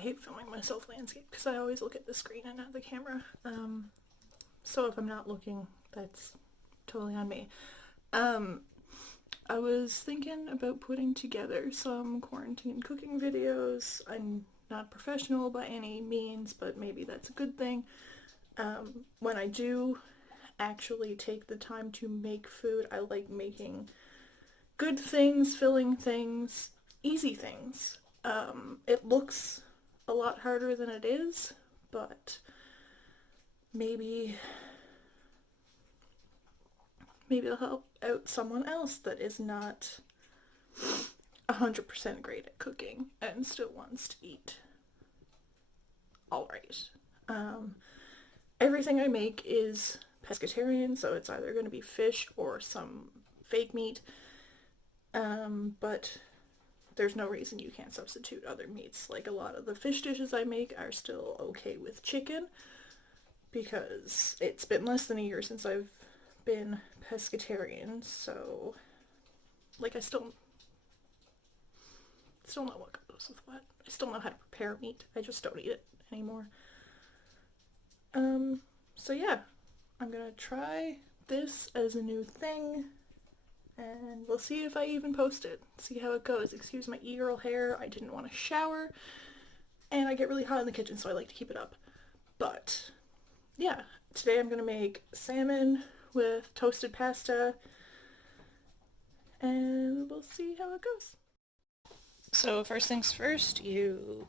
hate filming myself landscape because I always look at the screen and not the camera. So if I'm not looking, that's totally on me. I was thinking about putting together some quarantine cooking videos. I'm not professional by any means, but maybe that's a good thing. When I do actually take the time to make food, I like making good things, filling things, easy things. It looks a lot harder than it is, but maybe it'll help out someone else that is not 100% great at cooking and still wants to eat alright. Everything I make is pescatarian, so it's either going to be fish or some fake meat. But there's no reason you can't substitute other meats. Like a lot of the fish dishes I make are still okay with chicken because it's been less than a year since I've been pescatarian, so like I still know what goes with what. I still know how to prepare meat. I just don't eat it anymore. So yeah, I'm gonna try this as a new thing and we'll see if I even post it. See how it goes. Excuse my e-girl hair. I didn't want to shower and I get really hot in the kitchen, so I like to keep it up. But yeah, today I'm gonna make salmon with toasted pasta and we'll see how it goes. So first things first, you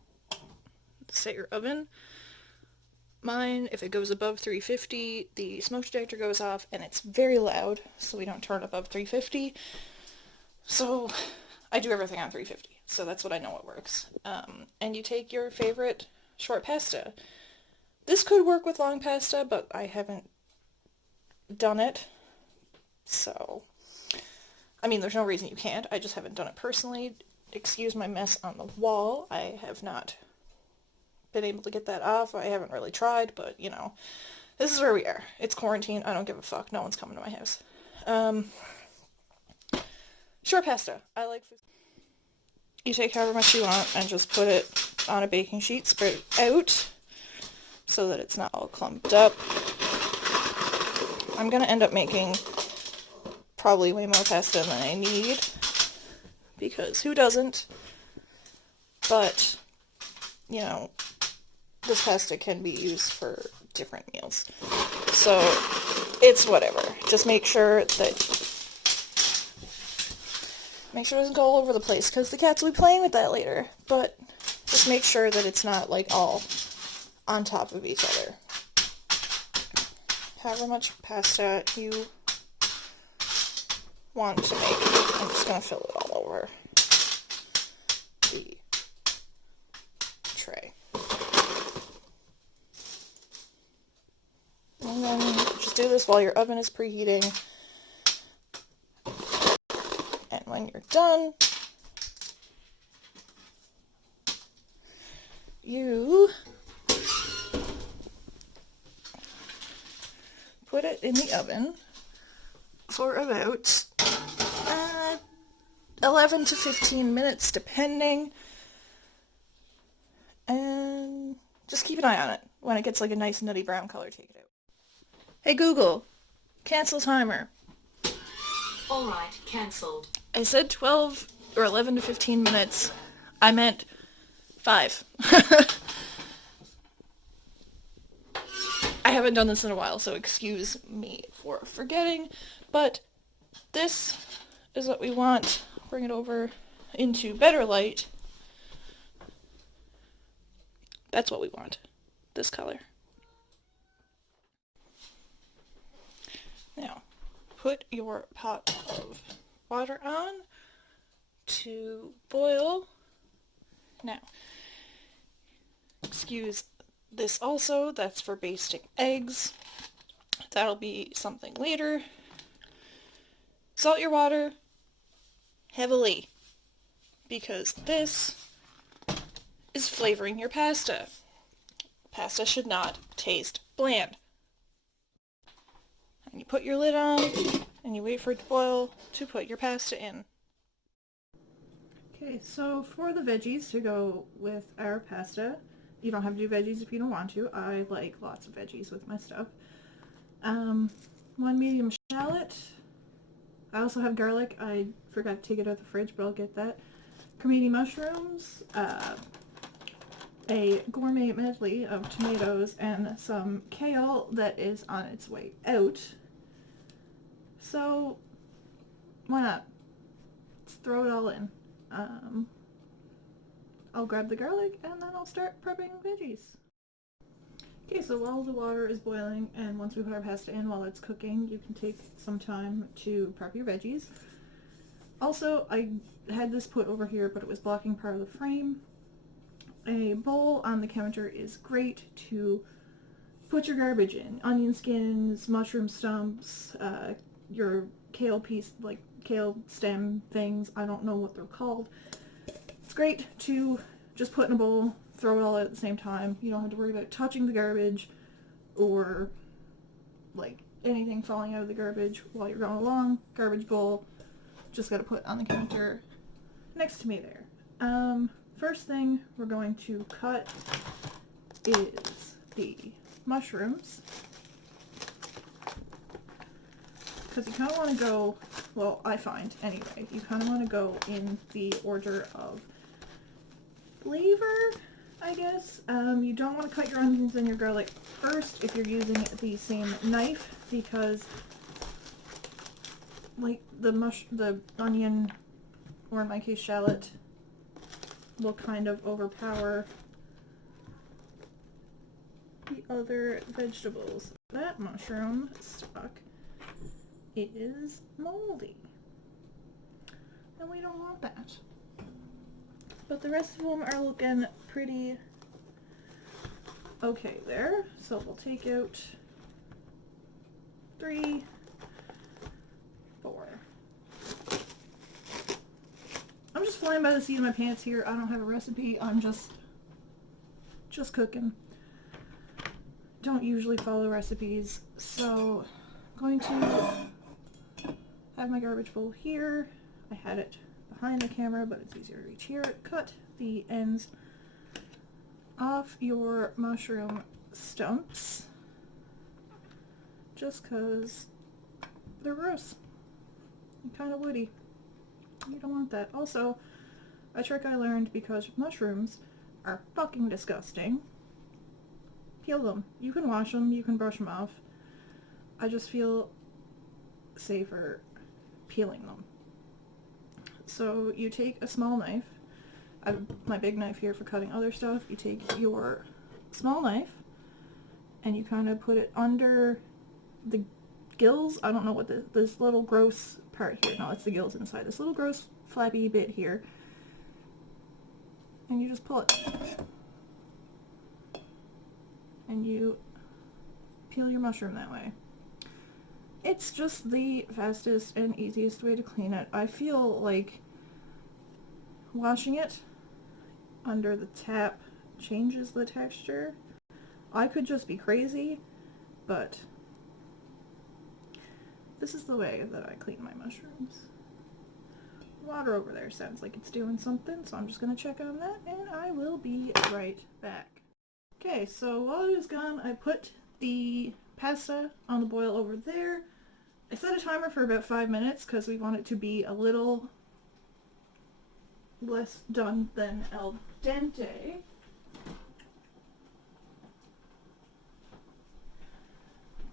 set your oven. Mine, if it goes above 350, the smoke detector goes off and it's very loud, so we don't turn above 350. So I do everything on 350, so that's what I know it works. And you take your favorite short pasta. This could work with long pasta, but I haven't done it. So, I mean, there's no reason you can't. I just haven't done it personally. Excuse my mess on the wall. I have not been able to get that off. I haven't really tried, but, you know, this is where we are. It's quarantine. I don't give a fuck. No one's coming to my house. Short pasta. I like food. You take however much you want and just put it on a baking sheet, spread it out so that it's not all clumped up. I'm gonna end up making probably way more pasta than I need, because who doesn't? But, you know, this pasta can be used for different meals. So, it's whatever. Just make sure it doesn't go all over the place, because the cats will be playing with that later. But just make sure that it's not, like, all on top of each other. However much pasta you want to make. I'm just going to fill it all over the tray. And then just do this while your oven is preheating. And when you're done, you put it in the oven for about 11 to 15 minutes, depending. And just keep an eye on it. When it gets like a nice nutty brown color, take it out. Hey Google, cancel timer. Alright, cancelled. I said 12 or 11 to 15 minutes. I meant 5. I haven't done this in a while, so excuse me for forgetting, but this is what we want. Bring it over into better light. That's what we want. This color. Now, put your pot of water on to boil. Now, excuse this also, that's for basting eggs. That'll be something later. Salt your water heavily, because this is flavoring your pasta. Pasta should not taste bland. And you put your lid on, and you wait for it to boil to put your pasta in. Okay, so for the veggies to go with our pasta, you don't have to do veggies if you don't want to. I like lots of veggies with my stuff. One medium shallot. I also have garlic. I forgot to take it out of the fridge, but I'll get that. Cremini mushrooms, a gourmet medley of tomatoes, and some kale that is on its way out. So, why not? Let's throw it all in. I'll grab the garlic and then I'll start prepping veggies. Okay, so while the water is boiling and once we put our pasta in while it's cooking, you can take some time to prep your veggies. Also, I had this put over here, but it was blocking part of the frame. A bowl on the counter is great to put your garbage in. Onion skins, mushroom stumps, your kale piece, like kale stem things, I don't know what they're called. It's great to just put in a bowl, throw it all out at the same time. You don't have to worry about touching the garbage or like anything falling out of the garbage while you're going along. Garbage bowl, just gotta put on the counter next to me there. First thing we're going to cut is the mushrooms. Because you kind of want to go, well, I find anyway, you kind of want to go in the order of flavor, I guess. You don't want to cut your onions and your garlic first if you're using the same knife, because like the onion, or in my case shallot, will kind of overpower the other vegetables. That mushroom stock is moldy, and we don't want that. But the rest of them are looking pretty okay there. So we'll take out 3, 4. I'm just flying by the seat of my pants here. I don't have a recipe. I'm just cooking. Don't usually follow recipes. So I'm going to have my garbage bowl here. I had it behind the camera, but it's easier to reach here. Cut the ends off your mushroom stumps, just because they're gross and kind of woody. You don't want that. Also, a trick I learned, because mushrooms are fucking disgusting. Peel them. You can wash them, you can brush them off. I just feel safer peeling them. So you take a small knife. I have my big knife here for cutting other stuff. You take your small knife and you kind of put it under the gills. I don't know what this little gross part here. No, it's the gills inside. This little gross flappy bit here. And you just pull it. And you peel your mushroom that way. It's just the fastest and easiest way to clean it. I feel like washing it under the tap changes the texture. I could just be crazy, but this is the way that I clean my mushrooms. Water over there sounds like it's doing something, so I'm just going to check on that, and I will be right back. Okay, so while it was gone, I put the pasta on the boil over there. I set a timer for about 5 minutes because we want it to be a little less done than al dente.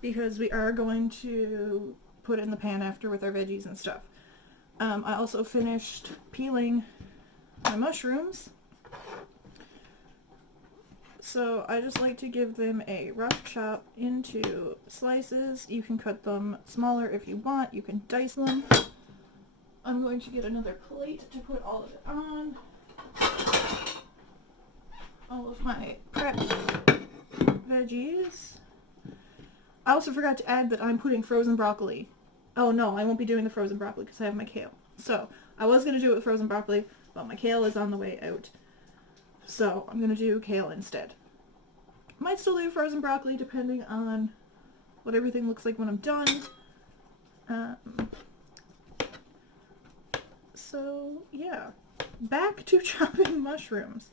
Because we are going to put it in the pan after with our veggies and stuff. I also finished peeling my mushrooms. So I just like to give them a rough chop into slices. You can cut them smaller if you want. You can dice them. I'm going to get another plate to put all of it on. All of my prepped veggies. I also forgot to add that I'm putting frozen broccoli. Oh no, I won't be doing the frozen broccoli because I have my kale. So I was going to do it with frozen broccoli, but my kale is on the way out. So I'm going to do kale instead. Might still do frozen broccoli depending on what everything looks like when I'm done. So yeah. back to chopping mushrooms.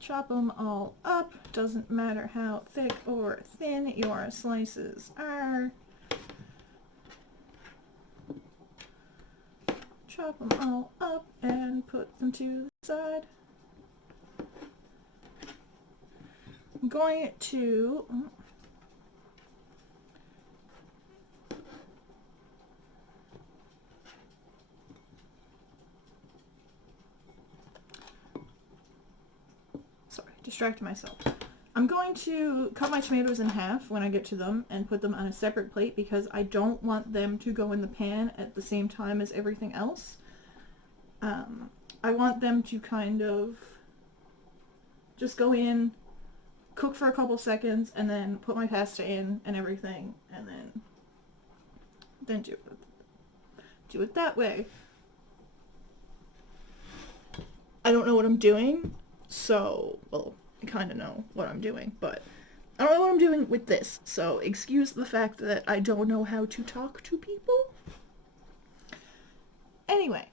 Chop them all up. Doesn't matter how thick or thin your slices are. Chop them all up and put them to the side. I'm going to distracted myself. I'm going to cut my tomatoes in half when I get to them and put them on a separate plate because I don't want them to go in the pan at the same time as everything else. I want them to kind of just go in, cook for a couple seconds, and then put my pasta in and everything, and then do it that way. I don't know what I'm doing, so, well, I kind of know what I'm doing, but I don't know what I'm doing with this, so excuse the fact that I don't know how to talk to people. Anyway.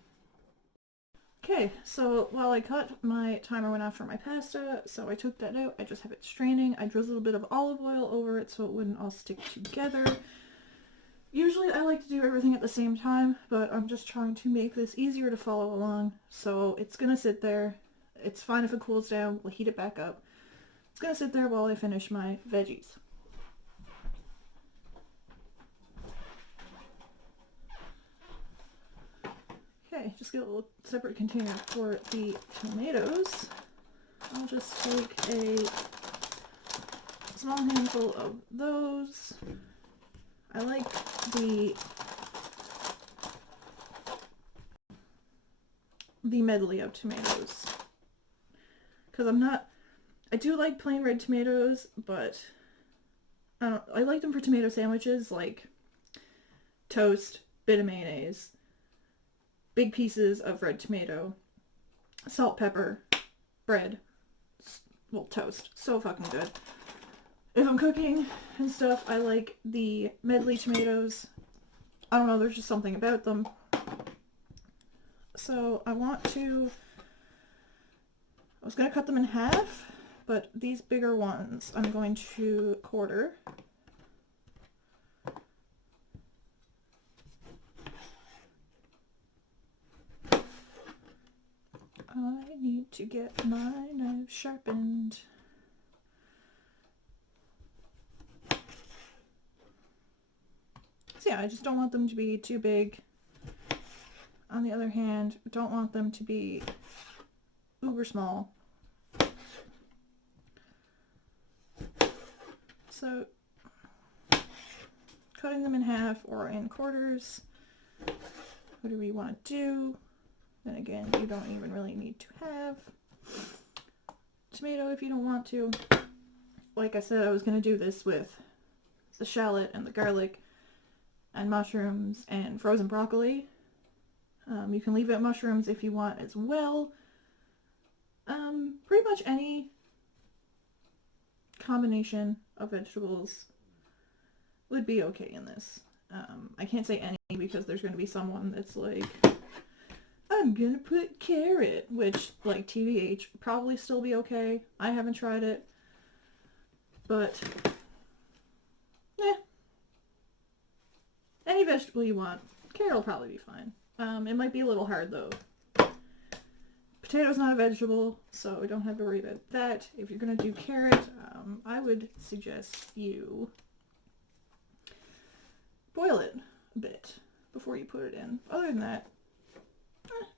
Okay, so while I cut, my timer went off for my pasta, so I took that out. I just have it straining. I drizzled a bit of olive oil over it so it wouldn't all stick together. Usually I like to do everything at the same time, but I'm just trying to make this easier to follow along, so it's gonna sit there. It's fine if it cools down. We'll heat it back up. It's gonna sit there while I finish my veggies. Okay, just get a little separate container for the tomatoes. I'll just take a small handful of those. I like the medley of tomatoes. Because I do like plain red tomatoes, but I like them for tomato sandwiches, like toast, bit of mayonnaise, big pieces of red tomato, salt, pepper, bread, well, toast. So fucking good. If I'm cooking and stuff, I like the medley tomatoes. I don't know, there's just something about them. So I was going to cut them in half, but these bigger ones I'm going to quarter. I need to get my knife sharpened. So yeah, I just don't want them to be too big. On the other hand, I don't want them to be uber small. So cutting them in half or in quarters, whatever we want to do. Then again, you don't even really need to have tomato if you don't want to. Like I said, I was going to do this with the shallot and the garlic and mushrooms and frozen broccoli. You can leave out mushrooms if you want as well. Pretty much any combination of vegetables would be okay in this. I can't say any because there's going to be someone that's like, I'm gonna put carrot, which, like, TBH, probably still be okay. I haven't tried it, but any vegetable you want. Carrot will probably be fine. It might be a little hard though. Potato's not a vegetable, so we don't have to worry about that. If you're gonna do carrot, I would suggest you boil it a bit before you put it in. Other than that,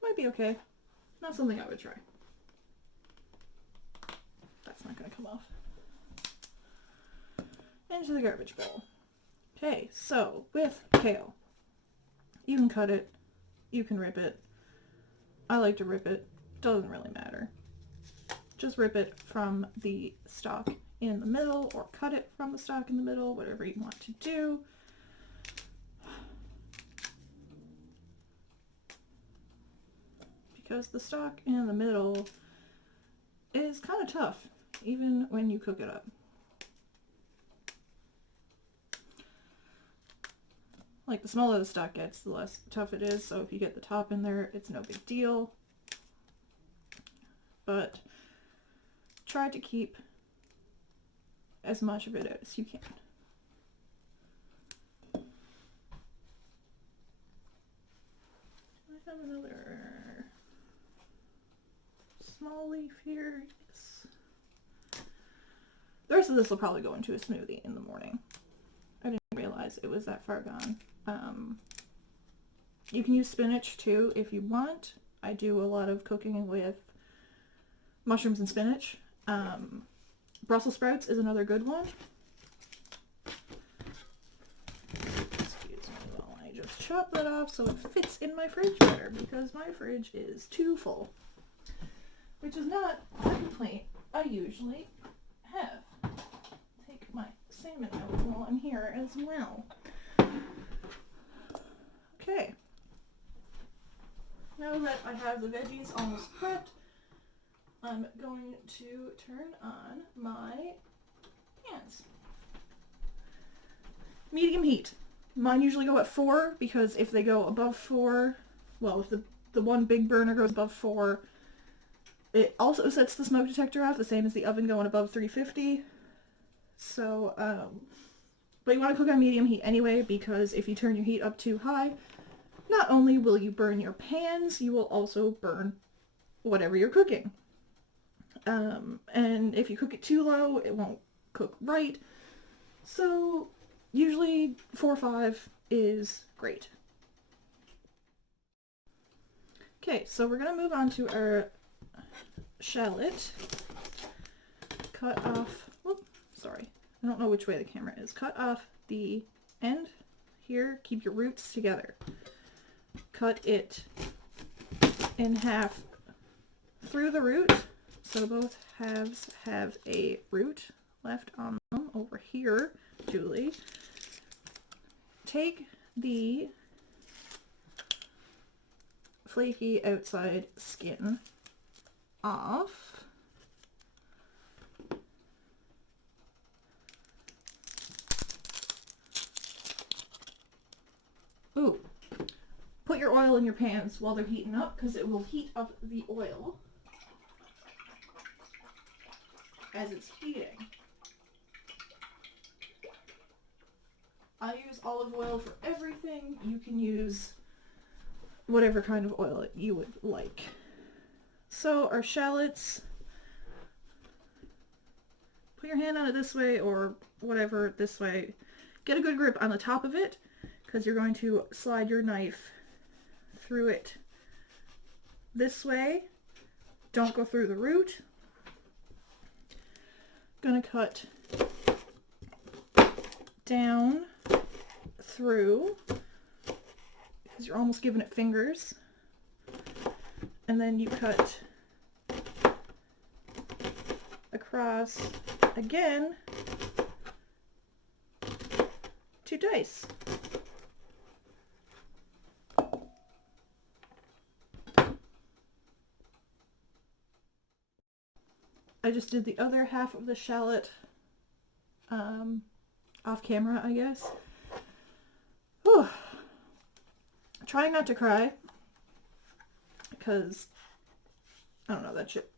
might be okay. Not something I would try. That's not gonna come off. Into the garbage bowl. Okay, so with kale, you can cut it, you can rip it. I like to rip it. Doesn't really matter. Just rip it from the stalk in the middle or cut it from the stalk in the middle, whatever you want to do. Because the stalk in the middle is kind of tough, even when you cook it up. Like, the smaller the stock gets, the less tough it is, so if you get the top in there, it's no big deal. But try to keep as much of it out as you can. I have another small leaf here. Yes. The rest of this will probably go into a smoothie in the morning. I didn't realize it was that far gone. You can use spinach too if you want. I do a lot of cooking with mushrooms and spinach. Brussels sprouts is another good one. Excuse me while I just chop that off so it fits in my fridge better, because my fridge is too full. Which is not a complaint I usually have. Take my salmon out while I'm here as well. Okay. Now that I have the veggies almost prepped, I'm going to turn on my pans. Medium heat. Mine usually go at 4 because if they go above 4, well, if the one big burner goes above 4, it also sets the smoke detector off, the same as the oven going above 350. So, but you want to cook on medium heat anyway, because if you turn your heat up too high, not only will you burn your pans, you will also burn whatever you're cooking. And if you cook it too low, it won't cook right. So usually 4 or 5 is great. Okay, so we're going to move on to our shallot. Cut off, whoop, sorry, I don't know which way the camera is. Cut off the end here, keep your roots together. Cut it in half through the root, so both halves have a root left on them. Over here, Julie, take the flaky outside skin off. Ooh. Put your oil in your pans while they're heating up, because it will heat up the oil as it's heating. I use olive oil for everything. You can use whatever kind of oil you would like. So our shallots, put your hand on it this way or whatever, this way. Get a good grip on the top of it, because you're going to slide your knife through it this way. Don't go through the root. Gonna cut down through, because you're almost giving it fingers. And then you cut across again to dice. I just did the other half of the shallot off camera, I guess. Whew. Trying not to cry, because I don't know, that shit,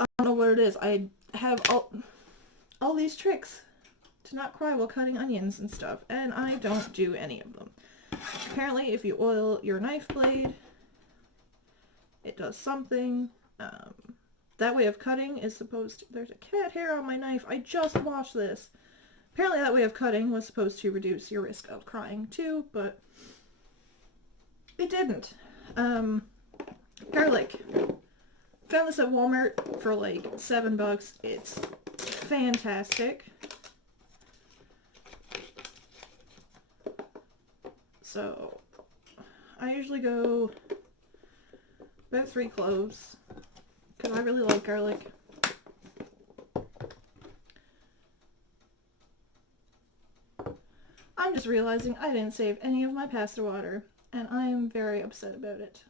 I don't know what it is. I have all these tricks to not cry while cutting onions and stuff, and I don't do any of them. Apparently if you oil your knife blade, it does something. That way of cutting is supposed to, there's a cat hair on my knife, I just washed this. Apparently that way of cutting was supposed to reduce your risk of crying too, but it didn't. Garlic. Found this at Walmart for like $7. It's fantastic. So I usually go about 3 cloves, because I really like garlic. I'm just realizing I didn't save any of my pasta water, and I'm very upset about it.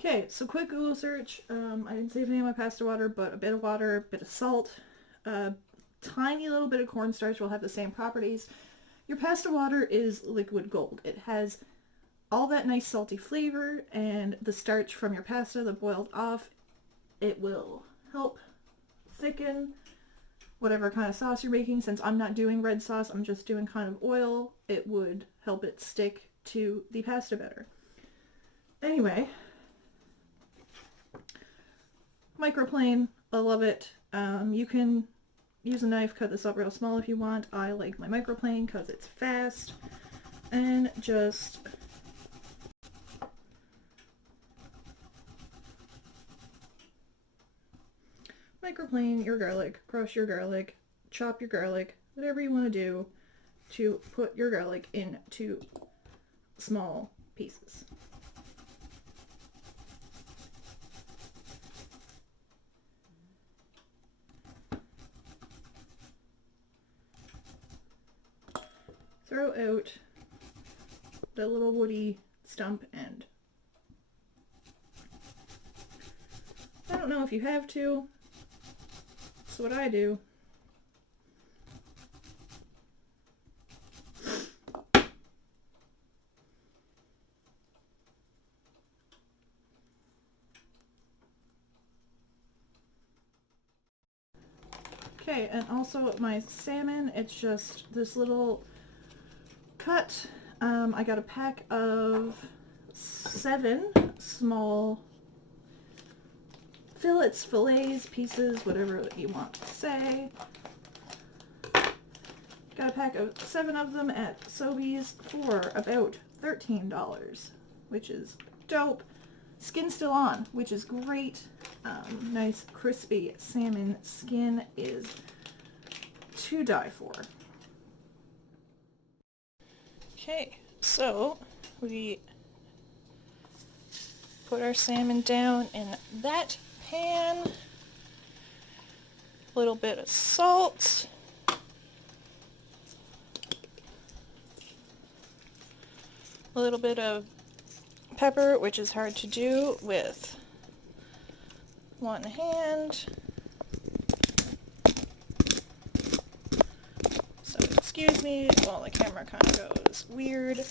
Okay, so quick Google search. I didn't save any of my pasta water, but a bit of water, a bit of salt, tiny little bit of cornstarch will have the same properties. Your pasta water is liquid gold. It has all that nice salty flavor and the starch from your pasta that boiled off. It will help thicken whatever kind of sauce you're making. Since I'm not doing red sauce, I'm just doing kind of oil, it would help it stick to the pasta better. Anyway, microplane, I love it. You can use a knife, cut this up real small if you want. I like my microplane because it's fast. And just microplane your garlic, crush your garlic, chop your garlic, whatever you want to do to put your garlic into small pieces. Throw out the little woody stump end. I don't know if you have to. That's what I do. Okay, and also my salmon, it's just this little cut. I got a pack of 7 small fillets, fillets, pieces, whatever you want to say. Got a pack of 7 of them at Sobeys for about $13, which is dope. Skin still on, which is great. Nice crispy salmon skin is to die for. Okay, so we put our salmon down in that pan. A little bit of salt. A little bit of pepper, which is hard to do with one hand. So excuse me while the camera kind of goes weird.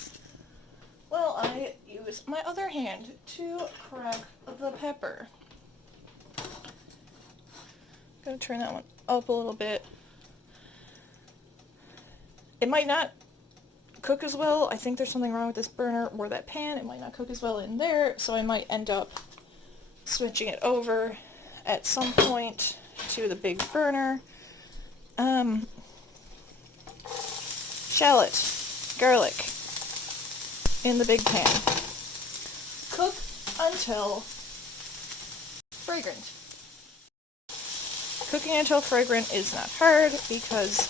Well, I use my other hand to crack the pepper. Gonna turn that one up a little bit. It might not cook as well. I think there's something wrong with this burner or that pan. It might not cook as well in there, so I might end up switching it over at some point to the big burner. Shallot, garlic in the big pan. Cook until fragrant. Cooking until fragrant is not hard because,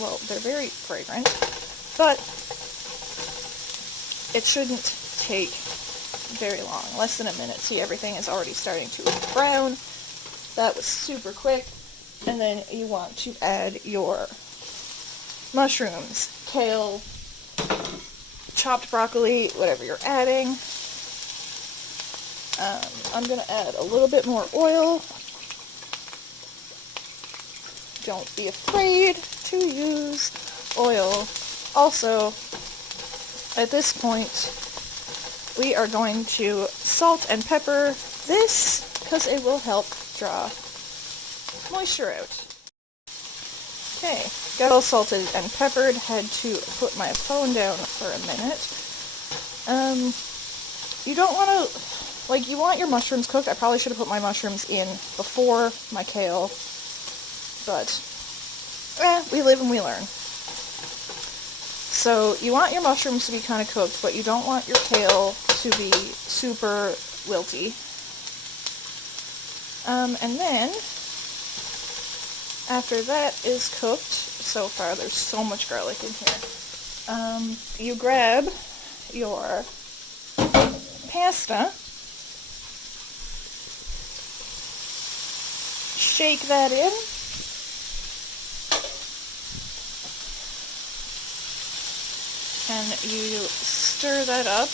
well, they're very fragrant, but it shouldn't take very long, less than a minute. See, everything is already starting to brown. That was super quick. And then you want to add your mushrooms, kale, chopped broccoli, whatever you're adding. I'm going to add a little bit more oil. Don't be afraid to use oil. Also, at this point, we are going to salt and pepper this because it will help draw moisture out. Okay, got all salted and peppered. Had to put my phone down for a minute. You don't want to, like, you want your mushrooms cooked. I probably should have put my mushrooms in before my kale, but we live and we learn. So you want your mushrooms to be kind of cooked, but you don't want your kale to be super wilty. And then, after that is cooked, so far there's so much garlic in here, you grab your pasta, shake that in, and you stir that up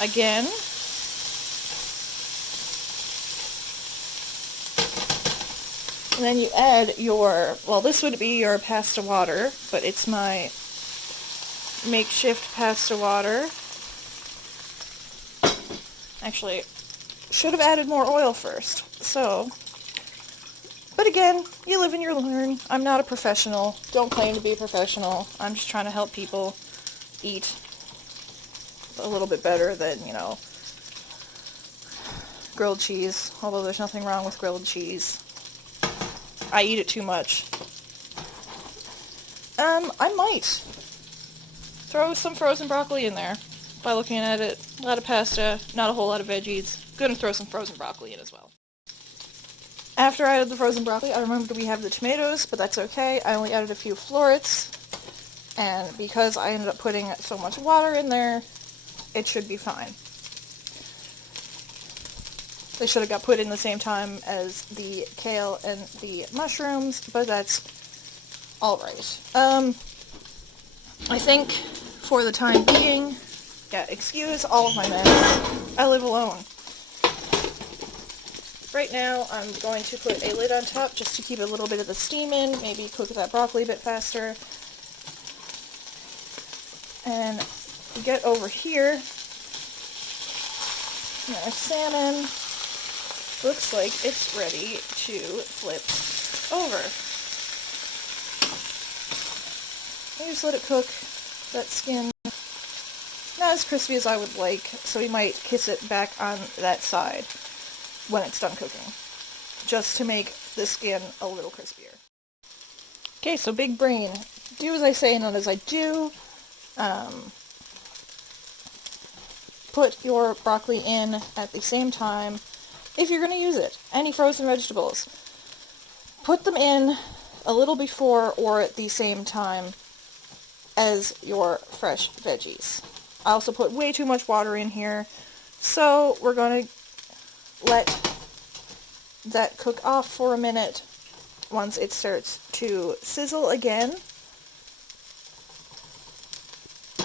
again. And then you add your, well, this would be your pasta water, but it's my makeshift pasta water. Actually, should have added more oil first. So, but again, you live and you learn. I'm not a professional. Don't claim to be a professional. I'm just trying to help people eat a little bit better than, grilled cheese. Although there's nothing wrong with grilled cheese. I eat it too much. I might throw some frozen broccoli in there by looking at it. A lot of pasta, not a whole lot of veggies. Gonna throw some frozen broccoli in as well. After I added the frozen broccoli, I remembered we have the tomatoes, but that's okay. I only added a few florets, and because I ended up putting so much water in there, it should be fine. They should have got put in the same time as the kale and the mushrooms, but that's alright. I think for the time being, excuse all of my mess. I live alone. Right now, I'm going to put a lid on top just to keep a little bit of the steam in, maybe cook that broccoli a bit faster. And get over here, our salmon looks like it's ready to flip over. I just let it cook, that skin. Not as crispy as I would like, so we might kiss it back on that side when it's done cooking, just to make the skin a little crispier. Okay, so big brain. Do as I say, not as I do. Put your broccoli in at the same time if you're going to use it. Any frozen vegetables. Put them in a little before or at the same time as your fresh veggies. I also put way too much water in here, so we're going to let that cook off for a minute. Once it starts to sizzle again,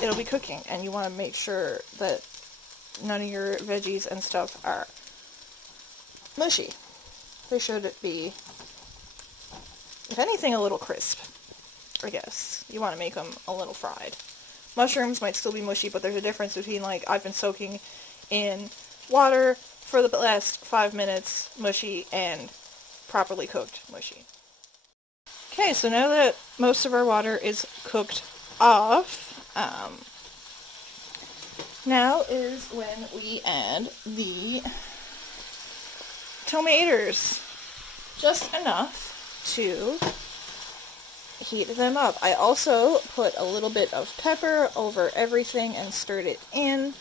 it'll be cooking, and you want to make sure that none of your veggies and stuff are mushy. They should be, if anything, a little crisp, I guess. You want to make them a little fried. Mushrooms might still be mushy, but there's a difference between, like, I've been soaking in water for the last 5 minutes, mushy, and properly cooked mushy. Okay, so now that most of our water is cooked off, now is when we add the tomatoes. Just enough to heat them up. I also put a little bit of pepper over everything and stirred it in,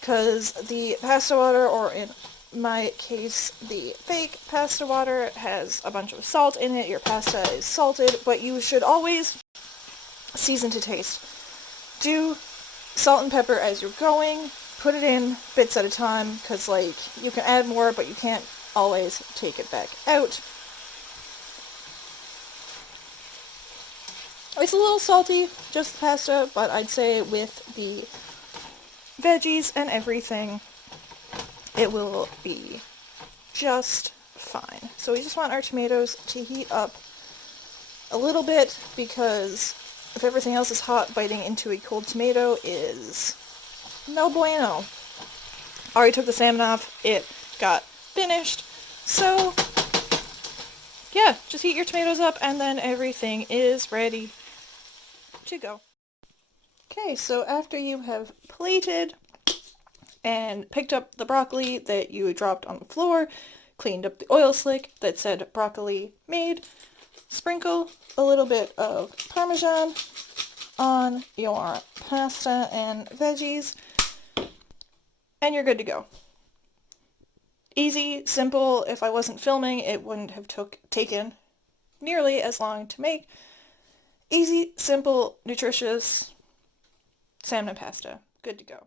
because the pasta water, or in my case, the fake pasta water, has a bunch of salt in it. Your pasta is salted, but you should always season to taste. Do salt and pepper as you're going. Put it in bits at a time, because, like, you can add more, but you can't always take it back out. It's a little salty, just the pasta, but I'd say with the veggies and everything, it will be just fine. So we just want our tomatoes to heat up a little bit, because if everything else is hot, biting into a cold tomato is no bueno. Already took the salmon off, it got finished, so yeah, just heat your tomatoes up and then everything is ready to go. Okay, so after you have plated and picked up the broccoli that you dropped on the floor, cleaned up the oil slick that said broccoli made, sprinkle a little bit of Parmesan on your pasta and veggies, and you're good to go. Easy, simple. If I wasn't filming, it wouldn't have taken nearly as long to make. Easy, simple, nutritious salmon pasta. Good to go.